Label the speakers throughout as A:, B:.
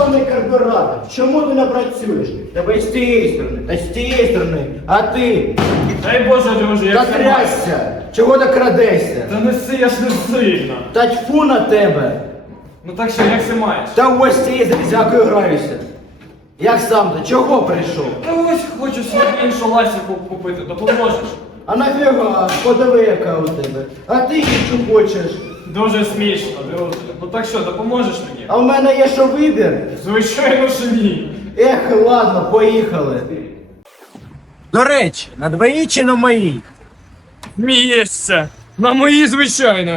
A: Йобаний карбюратор, чому ти не працюєш? Тебе з тієї сторони, та з тієї сторони, а ти?
B: Дай Боже, друже,
A: Та
B: як це має.
A: трясся, чого ти крадешся?
B: Та неси, я ж не сильно.
A: Та тьфу на тебе.
B: Ну так що, як це маєш?
A: Та ось цією залізякою граюся. Як сам ти, чого прийшов?
B: Та ось хочу собі іншу ласівку купити, допоможеш?
A: А нафіга, подиви, яка у тебе. А ти іншу хочеш.
B: Дуже смішно, друже. Ну так що, допоможеш мені?
A: А в мене є що вибір.
B: Звичайно ж ні.
A: Ех, ладно, поїхали. До речі, на твоїй чи на моїй?
B: Смієшся. На мої, звичайно.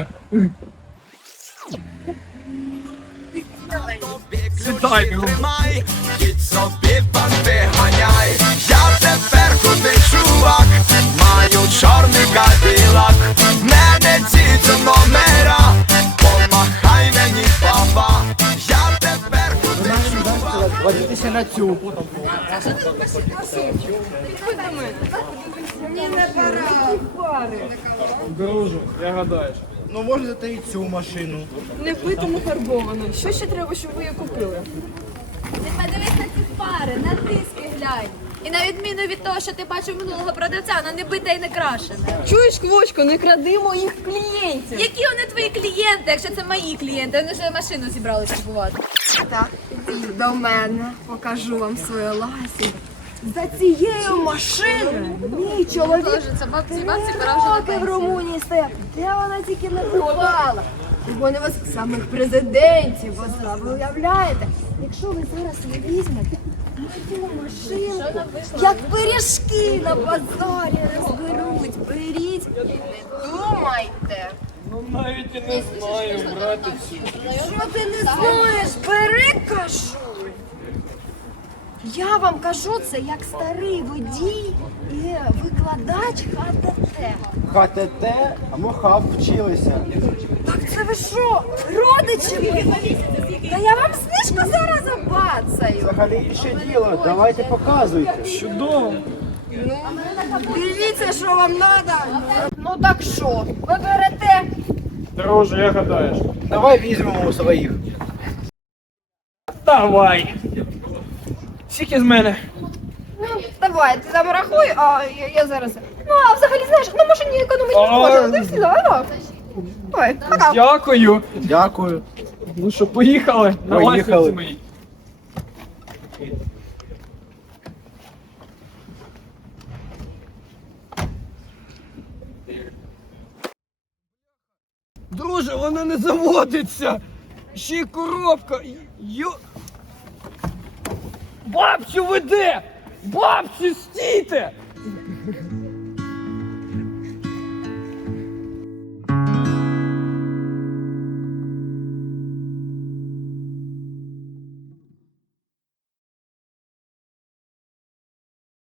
B: Сідай, бігом.
C: Тримай, їдь собі банди ганяй. Я тепер крутий чувак, маю чорний кадилак. Мене ці до номера, помахай мені, папа. Я тепер крутий чувак.
A: Подивися на цю.
B: Друже, я гадаєш.
A: Ну можете і цю машину.
D: Не битому фарбовано. Що ще треба, щоб ви її купили?
E: Ти подивись на ці фари, на диски глянь. І на відміну від того, що ти бачив минулого продавця, вона не бита і не крашена.
D: Чуєш, Квочко, не кради моїх клієнтів.
E: Які вони твої клієнти, якщо це мої клієнти? Вони вже машину зібралися купувати.
D: Так, ідіть до мене, покажу вам свою ласі. За цією машиною мій чоловік
E: Це бабці
D: роки в Румунії стояв. Де вона тільки не бувала? Вони вас самих президентів возила, ви уявляєте? Якщо ви зараз не візьмете мою машинку, як пиріжки на базарі розберуть, беріть і не думайте.
B: Ну навіть і не знаю, братиці.
D: Що ти не знаєш? Бери, кажу. Я вам кажу це як старий водій і викладач ХТТ.
A: ХТТ, а ми ХАВ вчилися.
D: Так це ви що, родичі? Та я вам знижку зараз забацаю.
A: Взагалі інше діло, давайте показуйте.
B: Чудово.
D: Дивіться, що вам треба. Ну так що, ви берете?
B: Друже, як гадаєш?
A: Давай візьмемо у своїх.
B: Давай. Скільки з мене?
D: Ну, давай, ти там рахуй, а я зараз. Ну, а взагалі, знаєш, на машині економити не можна. Ти всі, давай. Ой, пока.
B: Дякую.
A: Дякую.
B: Ну що, поїхали? На
A: Поїхали.
B: ласівці моїй. Друже, вона не заводиться. Ще й коробка. Бабцю веде! Бабцю, стійте!